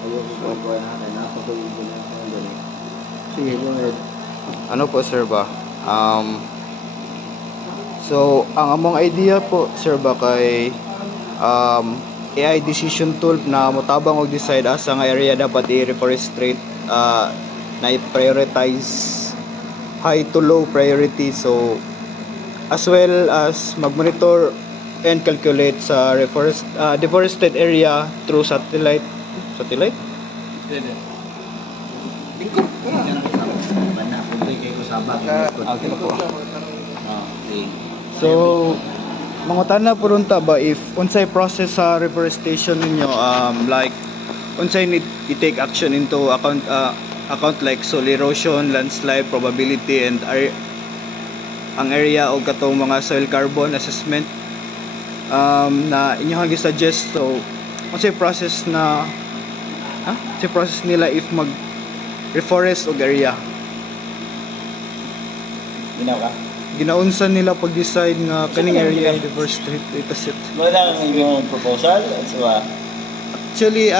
Ayoko po po na napatuloy ko na ako doon. Sige, go ahead. Ano po sir ba? So ang among idea po sir ba kay AI decision tool na motabang og decide asa nga area dapat i-reforestate, na i-prioritize high to low priority, so as well as mag-monitor and calculate sa deforested area through satellite. Bingko. Bana kung di kayo sabag. Okay po. Okay. So mangutana po ron ta ba if unsay process sa reforestation ninyo, like unsay need i-take action into account like soil erosion, landslide probability, and ang area o katong mga soil carbon assessment na inyong gi-suggest. So unsay process na unsay process nila if mag reforest og area, Ginaw ka? ginaunsan nila pag-decide nga kaning area deforestate data set. Wala ang inyong proposal? At sa Actually,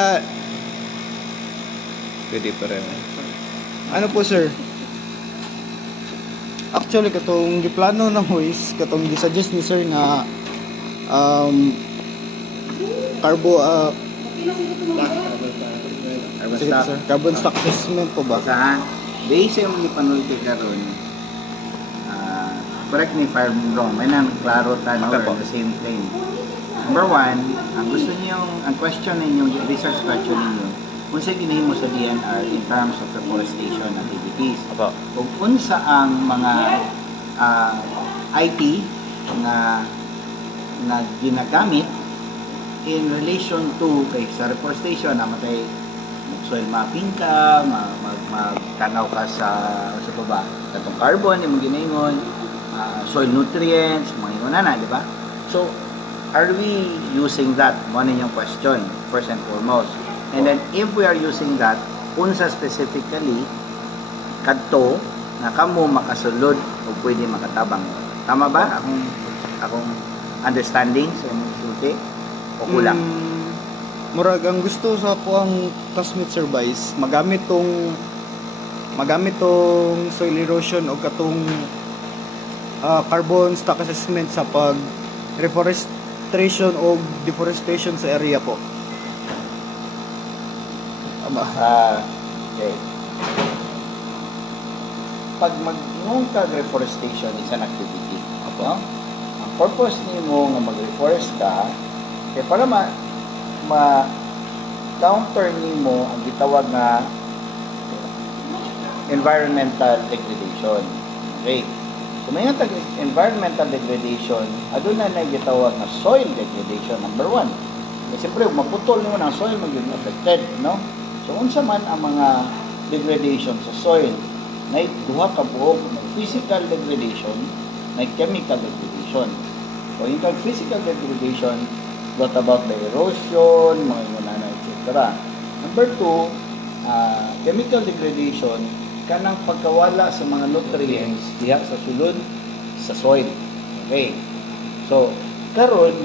pwede pa rin. Ano po sir? Actually, katong giplano na mo is, katong gisuggest ni sir na carbo, sige sir, carbon stock assessment po ba? Saan? Base yung mga panulti karon. Correct me if I'm wrong. May nang klaro tayo Okay po. the same thing. Number one, ang gusto niyo, ang question ninyo, yung research question ninyo, kung sa ginahimo sa DNR in terms of reforestation activities. Apo. Kung unsa ang mga IT na ginagamit in relation to kay sa reforestation na matay soil mapping ka, magtanaw ka sa pa ba? Katong carbon, yung ginaingon, soil nutrients, mga yun na, di ba? So, are we using that? Mo yung question, first and foremost. And then, if we are using that, unsa specifically, kadto, na kamo makasulod o pwede makatabang. Tama ba? Akong understanding sa inyong sulti? O kulang? Murag ang gusto sa ako ang classmate surveys, magamit tong soil erosion o katong carbon stock assessment sa pag reforestation o deforestation sa area po. Okay. Pag mag-inong reforestation is an activity. No? Ang purpose nimo nga mag-reforest ka, kaya para ma-counter nimo ang gitawag na environmental degradation. Okay. Kung may environmental degradation, aduna na gitawag na soil degradation, number one. Kasi siyempre, maputol nimo ng soil, magiging affected, no? So, unsa man ang mga degradation sa soil, na duha ka buok, may physical degradation, may chemical degradation. So, yung physical degradation, what about the erosion, mga inunana, etc. Number two, chemical degradation, kanang pagkawala sa mga nutrients diha sa sulod sa soil. Okay. So, karon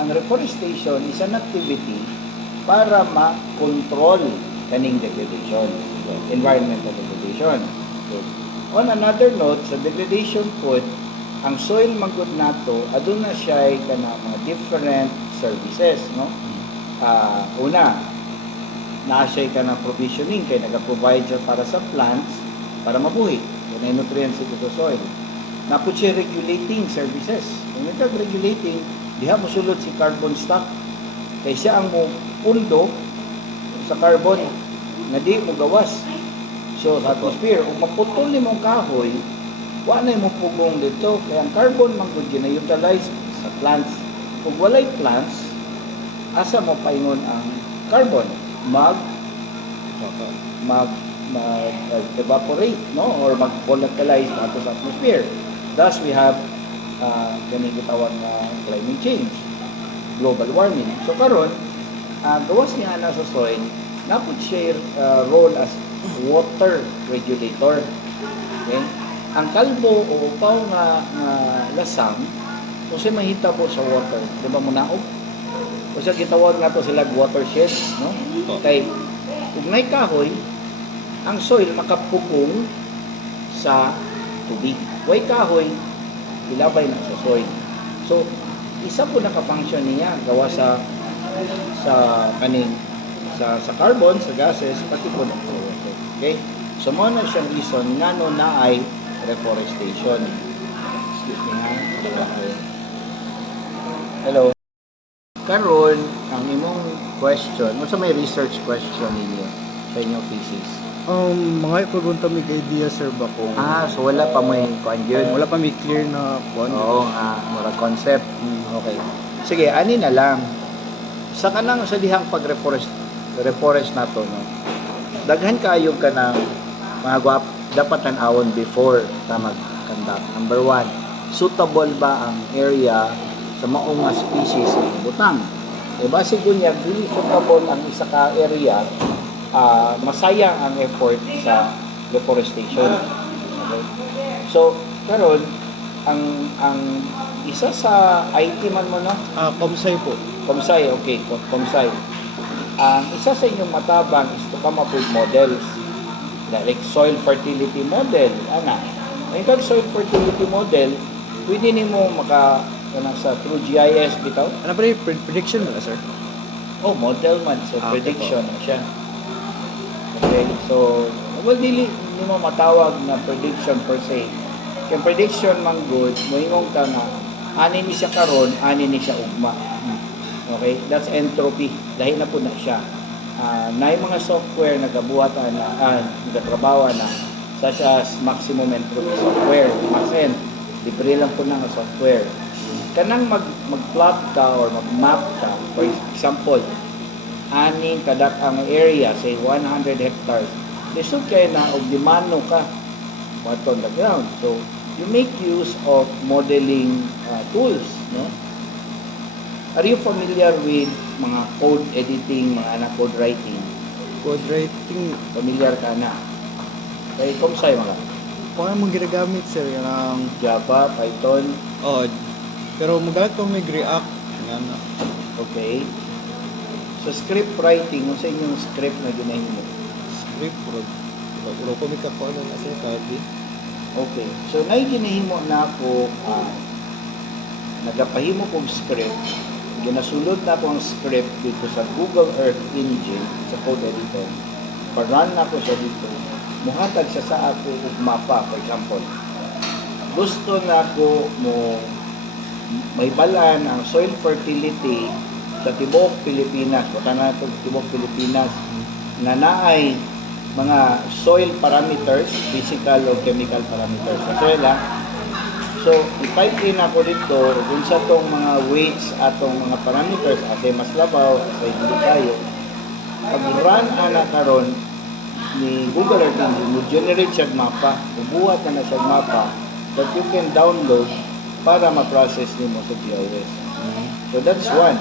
ang reforestation is an activity para ma-control kaning degradation, so, environmental degradation. So, on another note, sa degradation pod, ang soil magud nato aduna siya kana mga different services, no? Una, na siya kanang provisioning kay naga-provide siya para sa plants para mabuhi. Yan ay nutrients ito sa soil. Napod siya regulating services. Kung nagag-regulating, diha mosulod si carbon stock. Kay siya ang mo pundo sa carbon na di mo gawas. So, sa atmosphere, kung maputol ni mong kahoy, wala mo pugong dito. Kaya ang carbon manggod gina-utilize sa plants. Kung walay plants, asa mo paingon ang carbon? Evaporate, no, or mag-volatilize ato sa atmosphere. Thus we have kani gitawag na climate change, global warming. So karon gawas niya na sa soil, napud siya role as water regulator. Okay? Ang kalbo o upaw nga lasang kung siya mahita po sa water, di ba munaog? O siya gitawag nga to sila watershed, no? Kay Ug nay kahoy, ang soil makapugong sa tubig. Way kahoy, ilabay na sa soil. So, isa po naka-function niya gawa kaning sa carbon, sa gases, pati po ng water. Okay? So, mo na siyang reason nga no na ay reforestation. Excuse me ha. Hello. Karon ang imong question, mo sa may research question ninyo sa inyong thesis. Mga ipagunta mig idea sir ba kung So wala pa mo yung kuan yun. wala pa may clear na kuan. Oo nga, mura concept. Okay. Sige, ani na lang. Sa kanang sa dihang reforest nato no. Daghan kaayo ka ng mga dapat tan-awon before ta mag-conduct. Number 1, suitable ba ang area sa maong nga species ng butang? Base gunya dili suitable ang isa ka area, masayang ang effort sa reforestation. Okay? So, karon ang isa sa IT man mo no? Komsay po. Komsay, okay, Komsay. Ang isa sa inyong matabang is to come up with models. Like soil fertility model. Ang soil fertility model, pwede nimo sa through GIS bitaw. Ano pa rin prediction mo na sir? Model man. So, Okay prediction na siya. Okay, so, dili mo matawag na prediction per se. Kaya prediction man good, moingong ka nga, ani ni siya karon, ani ni siya ugma. Okay, that's entropy. Dahil na po na siya. Na yung mga software nagabuhatan na, nagatrabaho na, such as maximum entropy software, MaxEnt, libre lang po na nga software. Kanang mag-plot ka or mag-map ka, for example, aning kadak ang area, say 100 hectares, lisod kayo na og dimano ka what on the ground. So, you make use of modeling tools, no? Are you familiar with mga code editing, mga code writing? Code writing. Familiar ka na? Kaya kumsay mga Paano mo ginagamit sir yung Java, Python, pero magalit ko may React nga na. okay? So, script writing, sa inyong script na ginahimo. Script pero ko may kakuha na sir kadi. Okay. So, nay ginahimo na ako, nagapahimo kong script. Ginasulod na ako ang script dito sa Google Earth Engine, sa code editor. Pa-run na ako siya dito. Muhatag siya sa ako og mapa, for example. Gusto na ako mo may balan ang soil fertility sa tibuok Pilipinas, baka na ito tibuok Pilipinas, na naay mga soil parameters, physical o chemical parameters sa soil. So, i-pipe in ako dito kung sa itong mga weights atong mga parameters, asa mas labaw, asa hindi kayo. Pag-run ana karon ni Google Earth Engine, mo-generate siya mapa, bubuhat na siya mapa that you can download para ma-process nimo sa GIS. So that's one.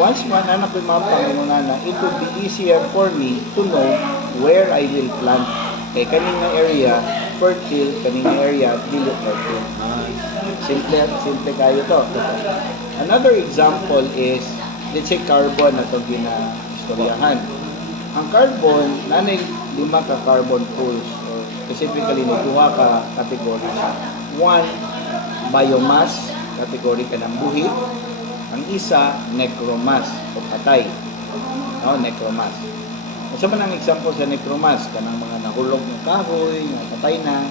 Once man anak ko mapa ng nana, it would be easier for me to know where I will plant. Kay kaning nga area fertile, kaning area dili fertile. Simple kayo to. Another example is, let's say carbon na to gina-istoryahan. Ang carbon, nanay 5 ka carbon pools, or specifically ni 2 ka categories. One, biomass, kategory ka ng buhi. Ang isa, necromass, o patay. Necromass. Sa man ang example sa necromass, kanang mga nahulog ng kahoy, nga patay na,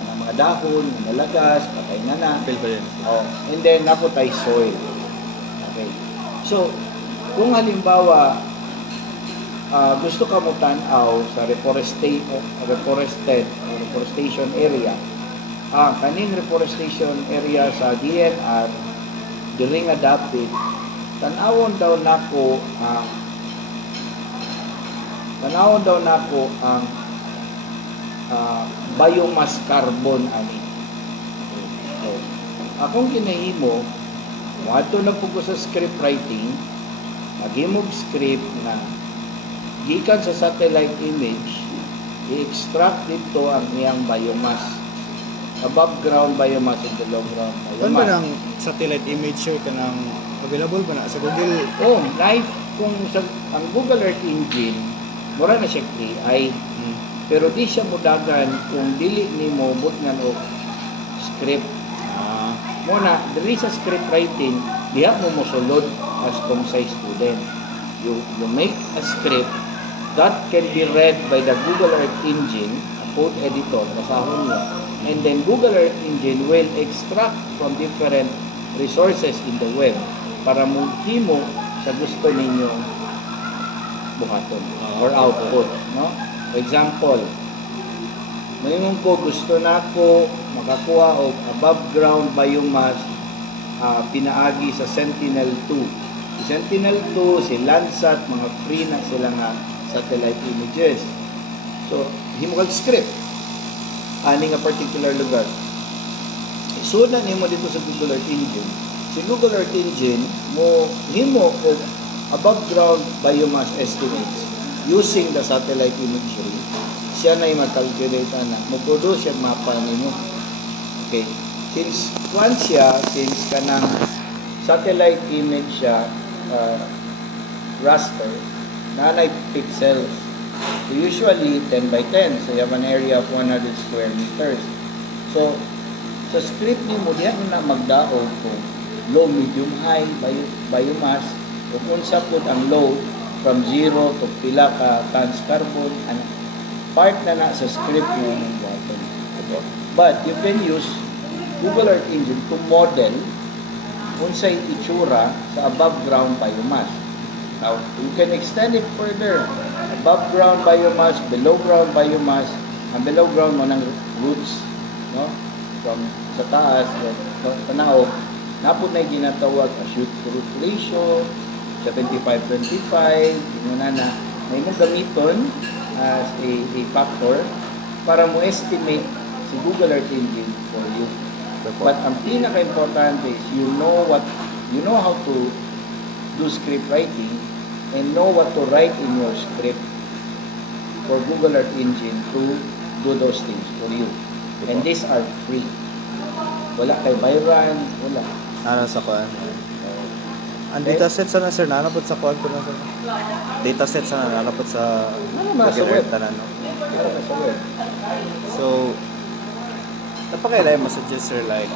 kanang mga dahon, nga nalagas, patay na. And then, naputay soil. Okay. So, kung halimbawa, gusto ka mo tanaw sa reforestation area, kaning reforestation area sa DNR diri nga dapit tanawon daw nako ang biomass carbon ani. So, akong kinahimo wato na po ko sa script writing, maghimog script na gikan sa satellite image i-extract dito ang iyang biomass, above ground biomass and below ground Ano ba biomass. ng satellite image sir kanang available ba na sa Google? Live kung sa ang Google Earth Engine mura na siya AI. Pero di siya mudagan kung dili nimo butngan og script. Ah, Muna, dili sa script writing, diha mo mosulod as kung sa student. You make a script that can be read by the Google Earth Engine, a code editor, basahon niya. And then Google Earth Engine will extract from different resources in the web para mo sa gusto ninyong buhaton or output, no? For example, mayroon ko gusto na ko makakuha og above ground biomass pinaagi sa Sentinel-2. Si Sentinel-2, si Landsat, mga free na sila nga satellite images. So, himo kag script ani nga particular lugar. Isunod na nimo dito sa Google Earth Engine. Si Google Earth Engine mo himo og above ground biomass estimates using the satellite imagery. Siya na yung mag-calculate na mo-produce yung mapa nimo. Okay. Since kanang satellite image siya raster, nanay pixels. So usually 10 by 10. So you have an area of 100 square meters. So sa script nimo diha na magdaog kung low, medium, high biomass o kung sa pud ang low from 0 to pila ka tons carbon and part na sa script mo ng button. But you can use Google Earth Engine to model unsay itsura sa above ground biomass. Now, you can extend it further. Above ground biomass, below ground biomass, ang below ground mo ng roots, no? From sa taas, tanaog, napod na yung ginatawag na shoot-to-root ratio, 75-25, yun na may mong gamiton as a factor para mo estimate si Google Earth Engine for you. But ang pinaka-importante is you know how to do script writing and know what to write in your script for Google Earth Engine to do those things for you. And these are free. Wala kay Byron, wala. ano sa kuan? Ang dataset sana sir, nanapod sa kuan ko na sir. Dataset sana nanapod sa Sa web. tanan no. Sa web. So, napakailay mo suggest sir like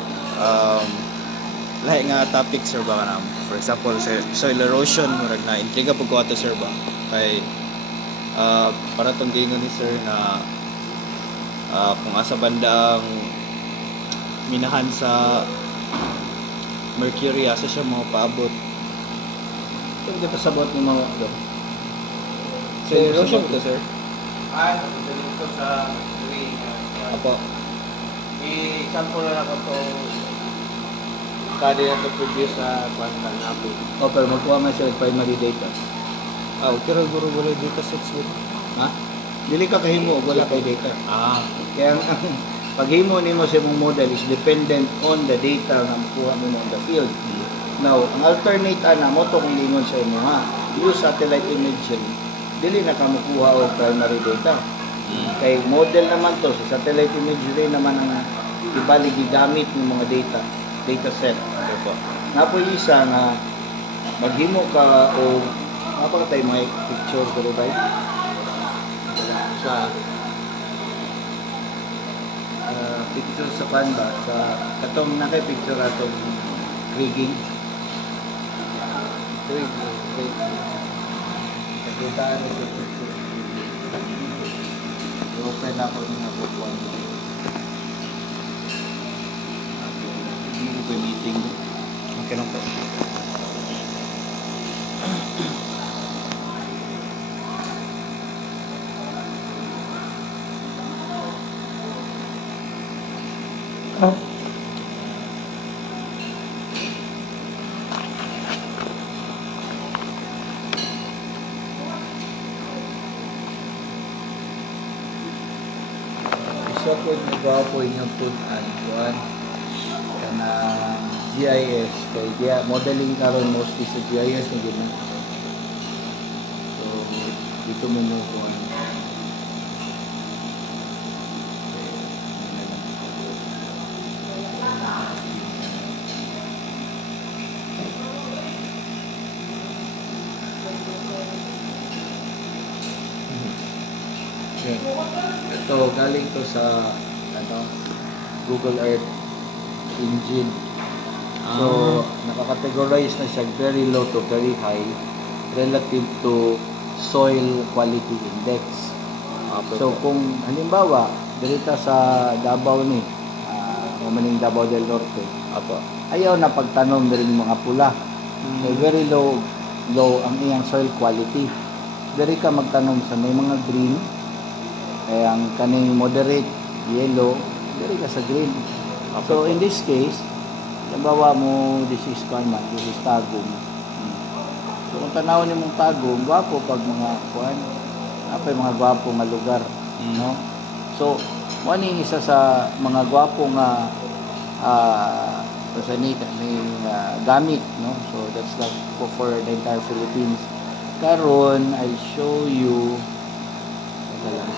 lahi nga topic sir ba kanam. For example, soil erosion murag na intriga pud ko ato sir ba. Kay para tong gingon ni sir na kung asa banda ang minahan sa mercury asa siya mga paabot. Ito kita sabot ni mga doon. So, erosion ko sir. Dito sa tuwing Apo. i-sample na ako to kaya na to produce sa kwantan napo. O, pero magkuha man sila ng primary data. Okay ra guro wala dataset sir. Ha? Dili ka kahimo, wala kay data. Kaya ang paghimo nimo sa imong model is dependent on the data nga makuha mo on the field. Now, ang alternate ana mo to kung lingon sa imo ha. Use satellite imagery. Dili na ka makuha og primary data. Kay model naman to sa satellite imagery naman ang ibalik gigamit ng mga data set. Okay po. Napoy isa nga maghimo ka o napakatay mga picture ko ba? Sa picture sa Canva sa katong naka-picture atong rigging. Nakita ano ito picture. I-open na ako yung nakukuha. Hindi ko meeting. Okay lang po. Isa po yung nagawa po inyong tunan kuhan kana GIS kay dia modeling karon mostly sa GIS na gid na. So dito mo mo kuhan. Yun. Ito, galing to sa ano, Google Earth engine. So, nakakategorize na siya very low to very high relative to soil quality index. So, kung halimbawa, dirita sa Davao ni, mamaning Davao del Norte, ayaw na pagtanom rin mga pula. So, very low ang iyang soil quality. Diri ka magtanom sa may mga green, ay ang kaning moderate yellow, diri ka sa green. So, in this case, halimbawa mo, this is tagong. So, kung tanawin niyo mong tagong, gwapo pag mga kuan, apay mga gwapo nga lugar, no? So, mo ni isa sa mga gwapo nga gamit, no? So, that's like for the entire Philippines. Karon, I'll show you. Teka lang.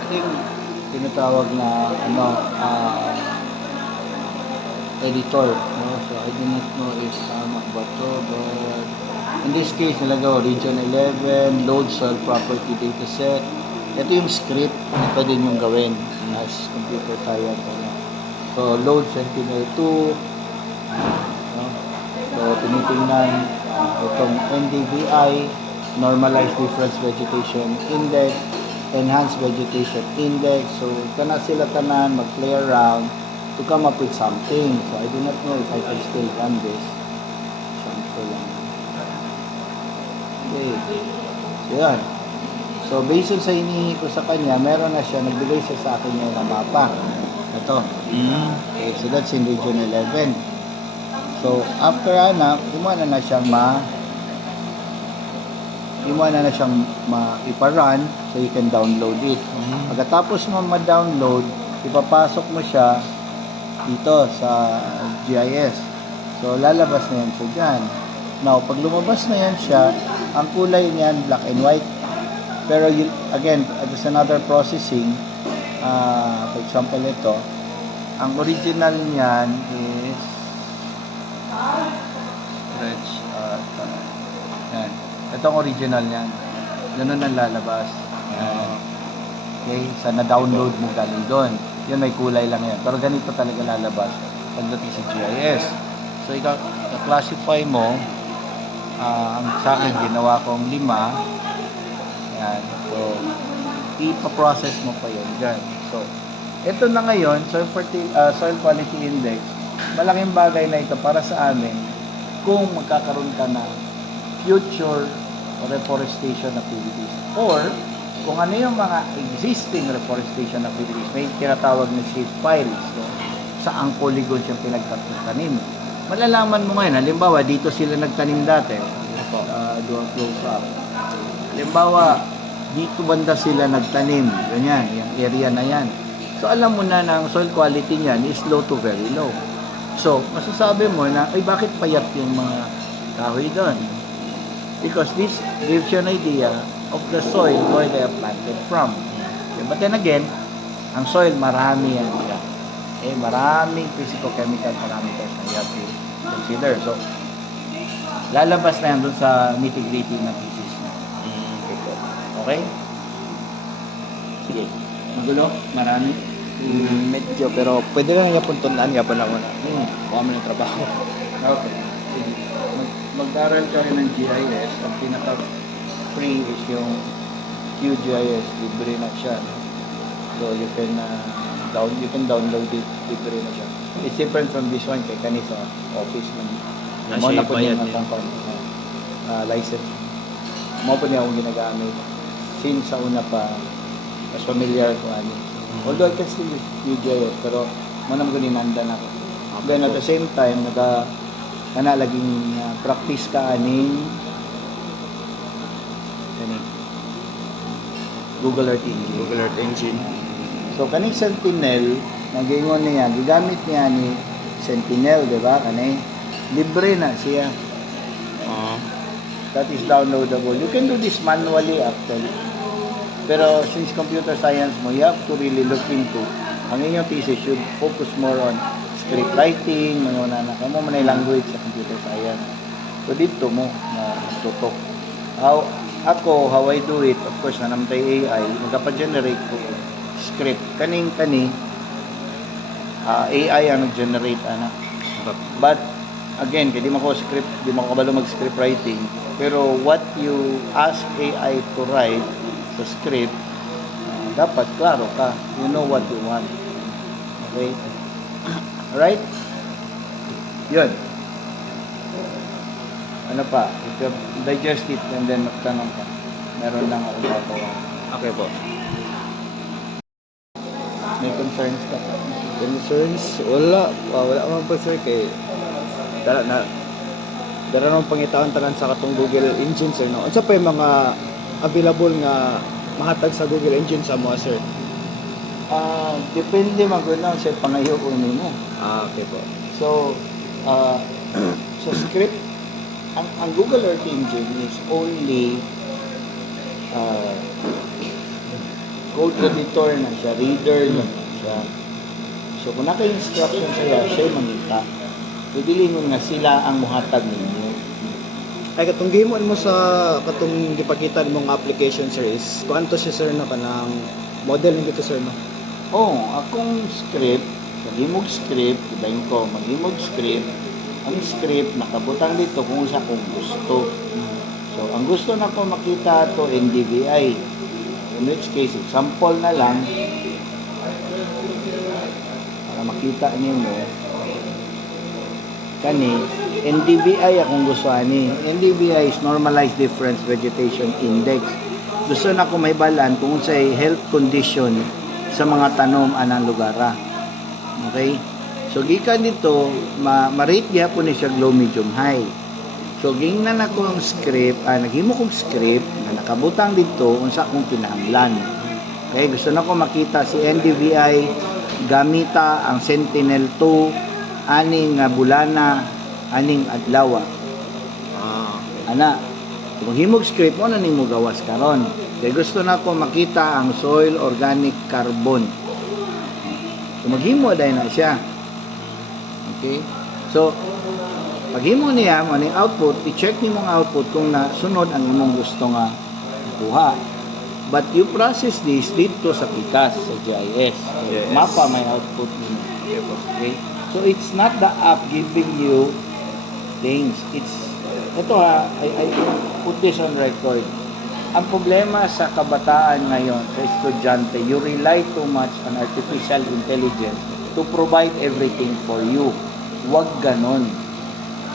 Ito yung tinatawag na editor, no? So I do not know if tama ba to, but in this case nilagaw region 11 load soil property data set. Ito yung script na pwede nyo gawin as computer science, ano? So load Sentinel-2, no? So tinitingnan itong NDVI, normalized difference vegetation index, enhanced vegetation index. So kana sila tanan mag-play around to come up with something. So I do not know if I can still run this. Sample lang. Okay. So yan. So based on sa hinihingi ko sa kanya, meron na siya, nagbigay siya sa akin ngayon na mapa. Ito. Okay, so that's in region 11. So after kumana na siyang ipa-run, so you can download it. Pagkatapos mo ma-download, ipapasok mo siya dito sa GIS. So lalabas na yan siya dyan. Now, pag lumabas na yan siya, ang kulay niyan black and white. Pero again, there's another processing. For example, ito. Ang original niyan is stretch. Yan. Ito ang original niyan. Ganun ang lalabas. Okay? Sa na-download mo galing doon. Yan, may kulay lang yan. Pero ganito talaga lalabas pagdating sa GIS. So, i-classify mo. Ang sa akin, ginawa kong 5. Yan. So, ipaprocess mo pa yun dyan. So, ito na ngayon, soil quality index. Malaking bagay na ito para sa amin kung magkakaroon ka na future reforestation activities. Or, kung ano yung mga existing reforestation activities, may tinatawag na shape files, no? Saang polygon siyang pinagtanim. Malalaman mo ngayon, halimbawa, dito sila nagtanim dati, dual close up. Halimbawa, dito banda sila nagtanim, ganyan, yung area na yan. So, alam mo na ang soil quality niyan is low to very low. So, masasabi mo na, ay, bakit payat yung mga kahoy doon? Because this gives you an idea of the soil where they are planted from. Okay, but then again, ang soil, marami yan siya. Okay, maraming physicochemical parameters na you have to consider. So, lalabas na yan dun sa nitty-gritty na thesis na. Okay? Sige. Magulo? Marami? Medyo, pero pwede lang nga puntunan nga pa lang na. Kuha mo ng trabaho. Okay. Sige. Mag-aral ka rin ng GIS. Ang pinaka-free is yung QGIS. Libre na siya. So, you can download it. Libre na siya. It's different from this one kay kanisa office man. Mo na po yung license. Mo po niya akong ginagamit. Since sa una pa, mas familiar ko ano. Although I can still use QGIS, pero mo na magalinanda na ako. Then at the same time, laging practice ka aning Google Earth Engine. Google Earth Engine. So kaning Sentinel, nagingon niya, gigamit niya ni Sentinel, di ba? Kanay libre na siya. that is downloadable. You can do this manually actually. Pero since computer science mo, you have to really look into ang inyong thesis should focus more on script writing, mga na mo man language sa computer science. So dito mo na tutok. How I do it, of course, nanamtay AI, magpa-generate ko script. Kani AI ang nag-generate But again, di mo ko script, di mo ko kabalo mag-script writing. Pero what you ask AI to write sa script, dapat klaro ka. You know what you want. Okay? Alright? Yun. Ano pa? If you digest it and then magtanong ka. Meron lang ako gagawa. Okay po. May concerns ka. Concerns? Wala. Wala man po sir kay dara naman pangitaan tanan sa katong Google engine sir no. Unsa pa yung mga available nga mahatag sa Google engine sa mo sir? Depende maguna sa pangayo ko nimo. Okay po. So, sa script, ang Google Earth Engine is only code editor na siya, reader na siya. So, kung naka-instruction siya mangita. Pidilingon nga sila ang muhatag ninyo. Ay katong gihimon mo sa katong gipakita nimong application sir is kuanto siya sir no kanang model nito sir no. Akong script, maghimog script, ibahin ko, maghimog script, ang script, nakabutang dito kung sa kong gusto. So, ang gusto na ko makita to NDVI. In which case, example na lang, para makita niyo mo, NDVI akong gusto ani. NDVI is Normalized Difference Vegetation Index. Gusto na ko may balan kung sa health condition sa mga tanom anang lugar. Okay? So gikan dito, ma-rate gyapon ni siya low, medium, high. So gingnan ako ang script, naghimo kong script na nakabutang dito unsa akong kinahanglan. Okay, gusto na ko makita si NDVI gamita ang Sentinel-2 aning bulana, aning adlaw. Ana, maghimog script mo na nimo gawas karon. Kaya gusto na ko makita ang soil organic carbon. So, maghimo dahil na siya. Okay? So, paghimo niya, maning output, i-check niyo ang output kung nasunod ang imong gusto nga kuha. But you process this dito sa PICAS, sa GIS. So, Yes. Mapa may output niyo. Okay? So, it's not the app giving you things. Ito I put this on record. Ang problema sa kabataan ngayon, sa estudyante, you rely too much on artificial intelligence to provide everything for you. Huwag ganon.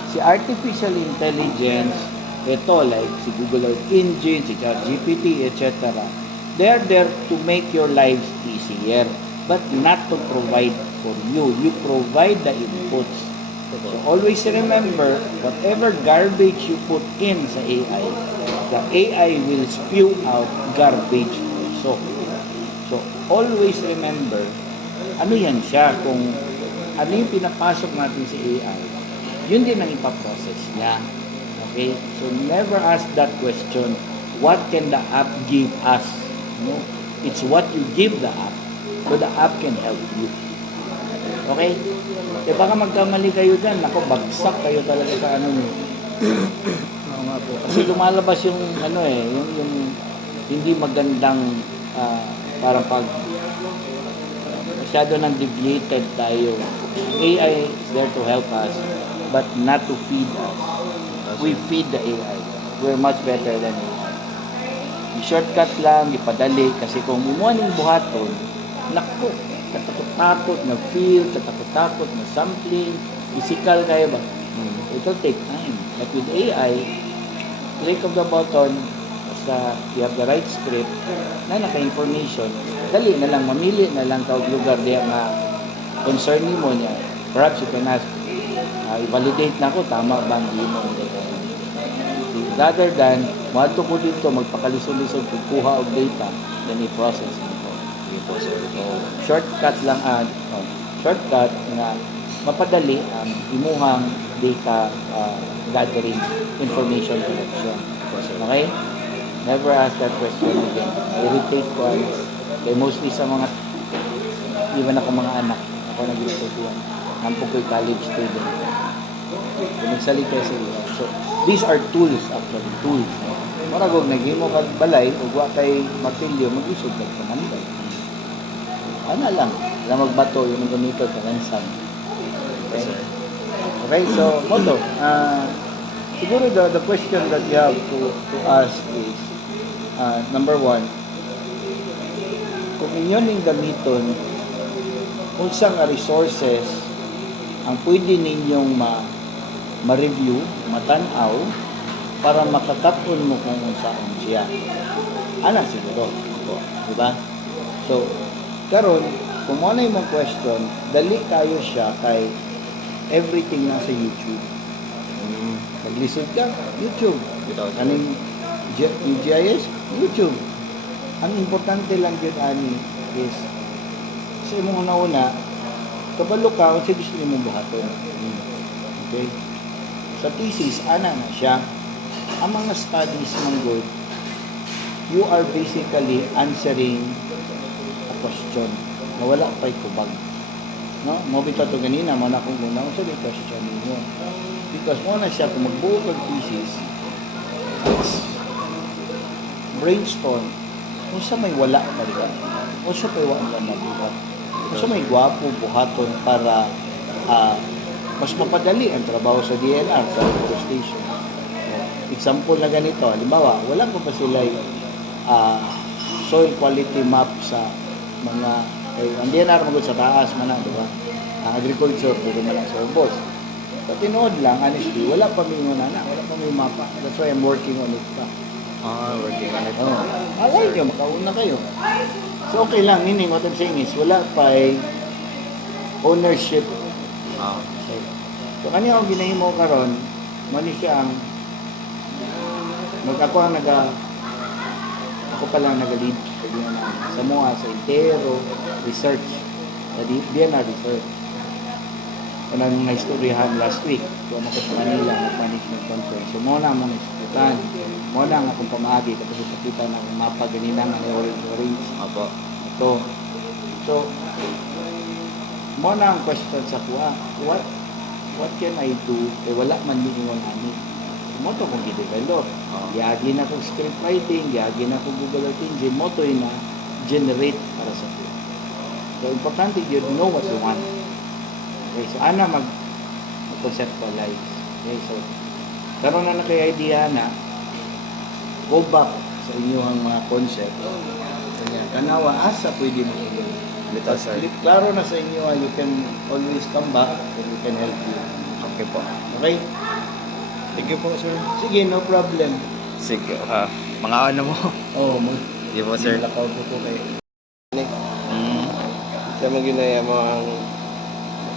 Si artificial intelligence, ito like si Google Earth Engine, si ChatGPT, etc. They are there to make your lives easier, but not to provide for you. You provide the inputs. So always remember, whatever garbage you put in sa AI, the AI will spew out garbage also. So always remember, ano yan siya, kung ano yung pinapasok natin sa AI, yun din ang ipaprocess niya. Okay? So never ask that question, what can the app give us? No? It's what you give the app, so the app can help you. Okay? Eh baka magkamali kayo dyan, ako bagsak kayo talaga sa ano nyo. Oo nga po. Kasi lumalabas yung ano yung hindi magandang parang pag masyado nang deviated tayo. AI is there to help us, but not to feed us. We feed the AI. We're much better than AI. I-shortcut lang, ipadali, kasi kung umuha ng buhaton, naku, katakot-takot na feel, katakot-takot na sampling, physical kayo ba? It will take time. But with AI, click of the button, basta you have the right script, na naka-information, dali na lang, mamili na lang tawag lugar diya nga concern mo niya. Perhaps you can ask, i-validate na ako, tama ba ang mo? Rather than, mato ko dito, magpakalisod-lisod, kukuha og data, then i-process nito. So, shortcut lang, shortcut nga mapadali ang imuhang data gathering, information collection. Okay? Never ask that question again. Irritate ko ano. Kaya mostly sa mga, even ako mga anak, ako nag-irritate yan. Nampog ko'y college student. Kung nagsalita sa iyo. So, these are tools actually, tools. Maragog, naghimo kag balay, ug wa kay martilyo, mag-isod kag pamanday. Ano lang, alam magbato, yung ganito, kalansang. Okay? Okay, so, moto, siguro the question that you have to ask is, number one, kung inyo ning gamiton, unsa nga resources ang pwede ninyong ma-review, matanaw, para makatapon mo kung unsaon siya. Ana siguro. Di ba? So, karon kung mo na yung question, dali kayo siya kay everything nasa YouTube. Maglisod ka, YouTube. Kaning GIS, YouTube. Ang importante lang yun, ani, is sa imong una-una, kabalo ka kung sige gusto mong buhaton. Okay? Sa thesis, ana na siya. Ang mga studies ng good, you are basically answering a question na wala pa'y kubag. No? Mabito to ganina, mana kung muna, so the question ninyo. Because mo na siya, kung magbuo kang thesis, it's brainstorm. Kung sa may wala ka rin, kung sa may wala na buhat, kung sa may gwapo buhaton para mas mapadali ang trabaho sa DNR, sa forestation. Example na ganito, halimbawa, wala pa sila soil quality map sa mga, ang DNR magod sa taas man di ba? Ang agriculture, puro man ang sorbos. So, tinood lang, honestly, wala pa may muna na, wala pa may mapa. That's why I'm working on it pa. Working on it. Alay nyo, makauna kayo. So, okay lang, ini, what I'm saying is, wala pa ownership. So, kanya ako ginahimo karon, mali siya ang ako pa lang nag-lead sa mga sa Intero research sa DNR research kung nang naistoryahan last week kung ako sa Manila management conference so mo na mong isputan mo na akong pamagi kapag ipakita ng mapa ganina nga ni orange Apo. ito so mo na ang question sa kuha what can I do kay wala man lingon ani mo to kung i-develop. Giyagi na kong script writing, giyagi na kong Google Earth Engine, mo to na generate para sa field. So, importante you know what you want. Okay, so ana mag-conceptualize. Okay, so karon na kay idea na go back sa inyong mga concept. Tanawa asa pwede mo klaro na sa inyo, you can always come back and we can help you. Okay po. Okay? Thank you po, sir. Sige, no problem. Sige, mga ano mo. Oo, Sige po, sir. lakaw po kayo. Siya mo ginaya mo ang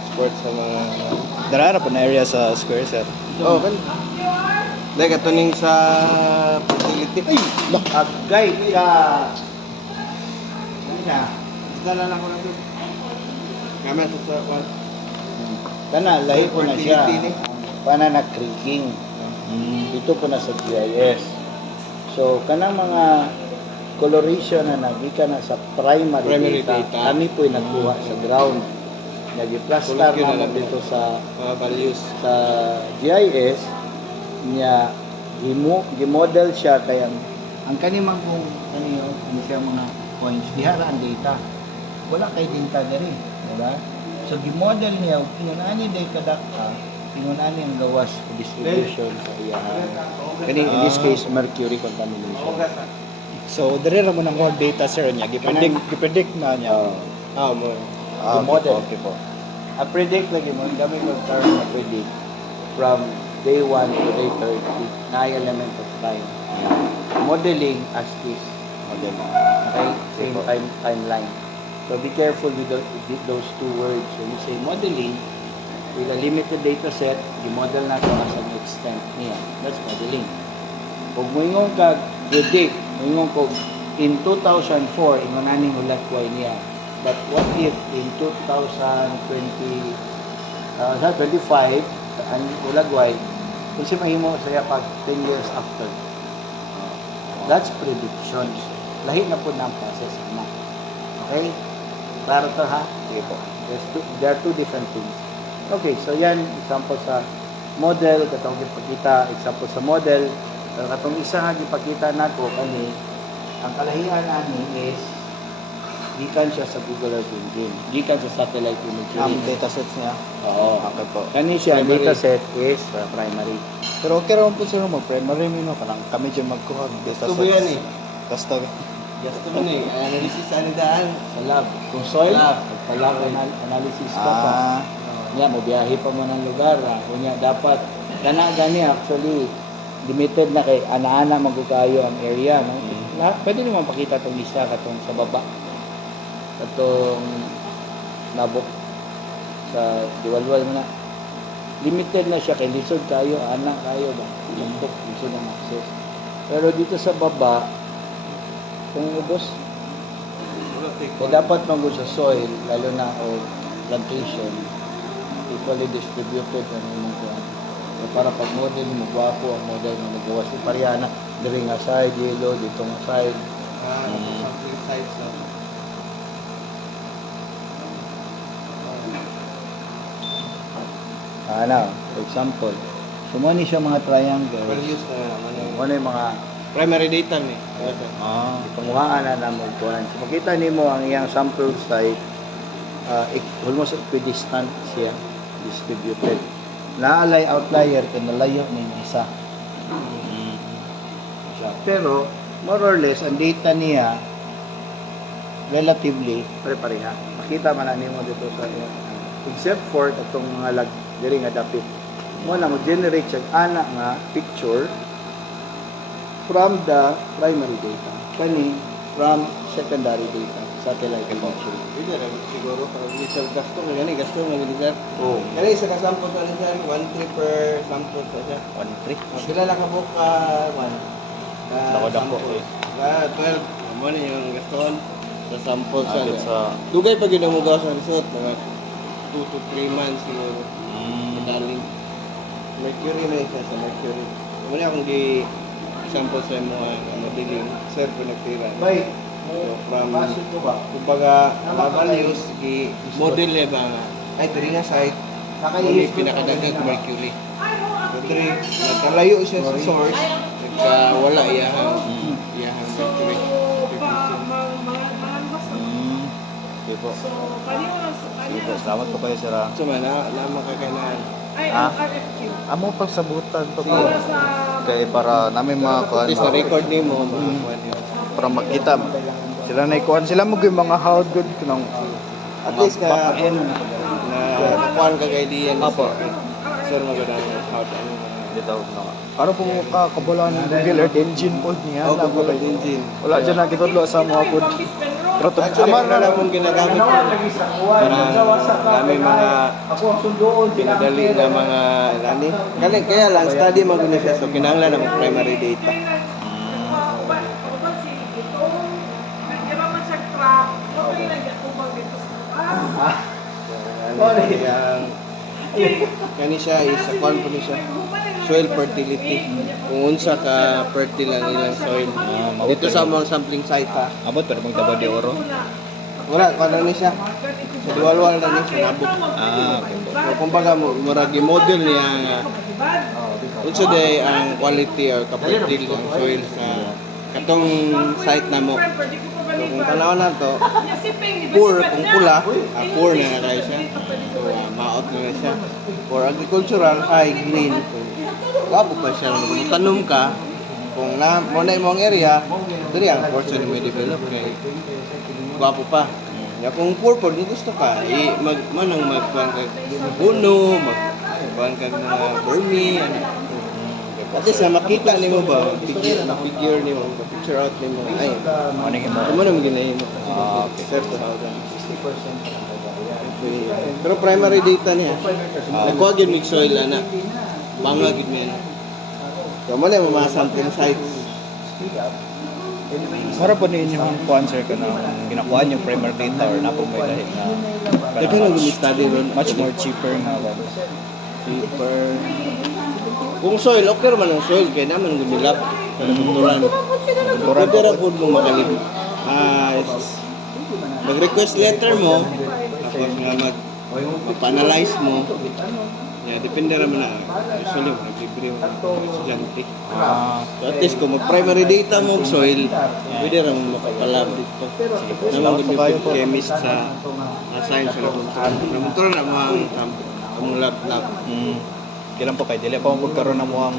sport sa mga... Darara po na area sa square, sir. Oh, kan. Dahil katuning sa fertility. Ay! Agay ka! Ano na? Dala lang ko na doon. Kami ito sa kwan. Kana, lahi po na siya. Fertility ni. Pananakriging. Ito po na sa GIS. So, kana mga coloration na nagika na sa primary data, kami po nagkuha sa ground. Nag-plaster Kulog yun naman na dito sa values. sa GIS niya gimodel siya kaya ang kanimang kung ano yun, siya mga points dihara ang data wala kay data diri diba so gimodel niya inunani day kadaka inunani ang gawas sa distribution sa iyahan kani in this case mercury contamination So, darira mo ng more data, sir, niya. Gipredict na niya. Mo. gimodel Okay po. a predict lagi mo gamit yung term na predict from day 1 to day 30 na element of time modeling as is modeling okay same timeline so be careful with those two words so you say modeling with a limited data set i-model nato as an extent niya that's modeling kung moingon ka predict moingon ko in 2004 ingon aning hulakway niya but what if in 2020 sa 25 ang ulagway kung si mahimo saya pag 10 years after. That's prediction. Lahi na po ng process na. Okay? Klaro to ha? Sige po. There are two different things. Okay, so yan, example sa model, katong ipakita, example sa model, pero katong isa nga ipakita nako kani, ang kalahian ani is gikan siya sa Google Earth Engine, gikan sa satellite Ang imagery. datasets niya. Oo. Okay po. Kani siya, Primary. dataset is primary. Pero okay raman po sir mag-primary mo kanang kami dyan magkuha ng Gusto mo yan eh. Basta Gusto mo na eh. Analysis ano daan. Sa lab. Kung soil, Lab. pag analysis ka pa. Nga, mabiyahe pa mo ng lugar. Kunya, dapat, gani actually, limited na kay ana-ana magugayo ang area. No? Pwede naman pakita itong lista katong sa baba. Katong nabok sa diwalwal mo na. Limited na siya kay lisod kayo, ana kayo ba? Lumpok, lisod ang access. Pero dito sa baba, kung ubos, kaya dapat magod sa soil, lalo na o plantation, equally distributed ang imong kuan. So, para pag model mo, gwapo ang model mo nagawa si Pariana, diri nga side, yellow, dito nga side. Something size na. For example, sumani siya mga triangle. Values na naman yung Ano yung mga primary data ni. panguhaan na naman kuan. So, makita nimo ang iyang sample site, almost equidistant siya, distributed. Naalay outlier kay nalayo na yung isa. Siya. Pero more or less ang data niya relatively pare-pareha. Makita man na nimo dito sa except for itong mga diri nga dapit. Mo na mo generate siya ana nga picture from the primary data. Kani from secondary data, satellite imagery. Pwede rin siguro. Sir, gasto mo gani. Gasto mo gani sir. Oh, Kani isa ka sample sa sir. 1-3 per sample sa siya. 1-3. Sila lang ka book one. Dako-dako, eh. 12. Mo ni yung gaston sa sample sa. Agad sa Dugay pag yun ang mga sa resort. Mga 2 to 3 months siguro. Madaling. Mercury na isa sa Mercury. Muna akong sample sa mga modeling. Sir, pinagtira. Bay, So, from, basit ko ba? kumbaga, values, model niya ba nga? Ay, diri nga site. Muli pinakadagat Mercury. So, diri, nakalayo siya sa source. Nagkawala iyahang Mercury. Sige po. So, kanino lang sa Sige po. kanino. Salamat po kayo sir. So, man, makakailangan. Ay, Ah? ang RFQ. Amo pagsabutan to po. Para sa Kaya para namin mga kuan At least na-record ni mo, makakuha niyo. para magkita. Sila na ikuan sila mo yung mga how good kanang At least ka, Back-end. na kuhaan ka kay Dian. Apo. Sir, magandang how to ano. dito na. Para po mo ka kabulan ng Google Earth Engine po niya. Oh, Google Engine. Wala dyan na kitudlo sa mga po. Pero to Actually, amar wala na na mong ginagamit ko. Dami mga Ako ang sundoon, pinadali na mga lani. Kaya lang, study mo guna siya. So, kinahanglan ng primary data. Sorry. Kani siya is a kwan po ni siya. Soil fertility. Kung unsa ka fertile ang ilang soil. Dito sa mga sampling site ha. Abot pero magdaba di oro. Wala, kung ni siya. Sa diwalwal na ni siya nabok. Okay po. So, kumbaga, murag model niya nga unsa day ang quality or ka-fertile ang soil sa katong site na mo. So, kung panahon na to, poor, kung pula, poor na kayo siya. So, maot na siya. For agricultural, high green. Wapo pa siya. Kung tanom ka, kung mo na imong area, dali ang portion mo i-develop kay wapo pa. Ya kung purple kung gusto ka, manang magkuhan ka puno, magkuhan ka mga burmi, ano. At least makita nimo ba, figure nimo, picture out nimo. Ay, Ano yung mo na maginahin mo. Okay. Sir, 60%. Pero primary data niya, nakuha gyud mig soil ana. Banga gyud man. So mo na yung mga sampling sites. Mara po ninyo yung kuan sir ka na ginakuha yung primer data or na po may lahi na Daghan ang gumi-study ron. much more cheaper nga ba? Cheaper. Kung soil, okay naman ang soil. Kaya naman gumilap. Kaya natutulan. Turan Pwede ra po mo makalib. Mag-request letter mo. Tapos nga mag-analyze mo. Yeah, depende naman na. Usually, mag-libre mo ng estudyante. So at least kung mag-primary data mo soil, pwede rin mo makakalab dito. Naman kung yung chemist sa science or laboratory na mga lab-lab. Kailan po kayo dili pa mo pagkaroon na mo ang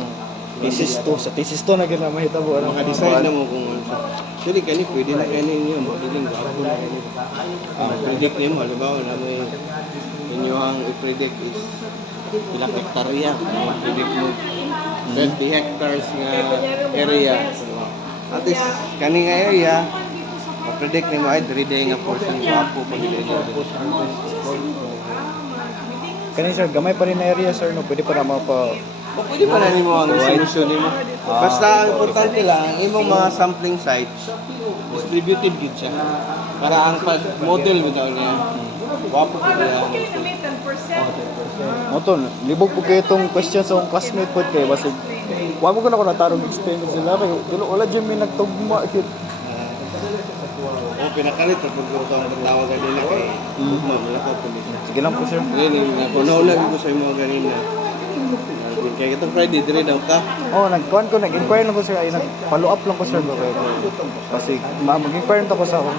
thesis 2 sa thesis 2 na gina mahitabo ano Maka-decide na mo kung ano sa. Actually, kani pwede na kani niyo. Mabiling gwapo na kani. Predict niyo, halimbawa na mo yung inyong i-predict is ilang hektarya. Predict mo 20 hectares nga area. At least, kani nga area, ma-predict niyo ay diri nga portion gwapo pag dili. kani sir gamay pa rin na area sir no pwede pa na mapa O pwede pa na mo ang solusyon mo. Basta ang importante lang, imong mga sampling sites, distributed yun siya. Para ang pag-model mo daw niya, wapo po niya. moton libog po kayo itong question sa akong classmate po kay basig wa mo ko na ko natarong explain sila kay dilo wala jud mi nagtugma kit O pinakalit, pag ang tawagan nila kay Ugma, malakaw po nila. sige lang po sir Nauna ko sa mga ganina. Kaya itong Friday, dire daw ka. oh nagkuan ko nag-inquire lang ko sir ay nag-follow up lang ko sir kay kasi mag-inquire to ko sa kung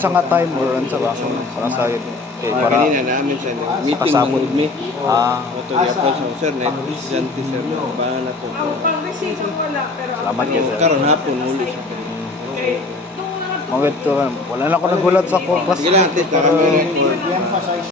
sa nga time or sa ba para sa okay, para Kanina namin sa meeting pasabot. mo me. ah Ito niya po sa sir, na estudyante sir, ba na to. salamat kayo sir Karon hapon uli siya. Mawit ko wala na ako nagulat sa ko class Sige lang, tita, kami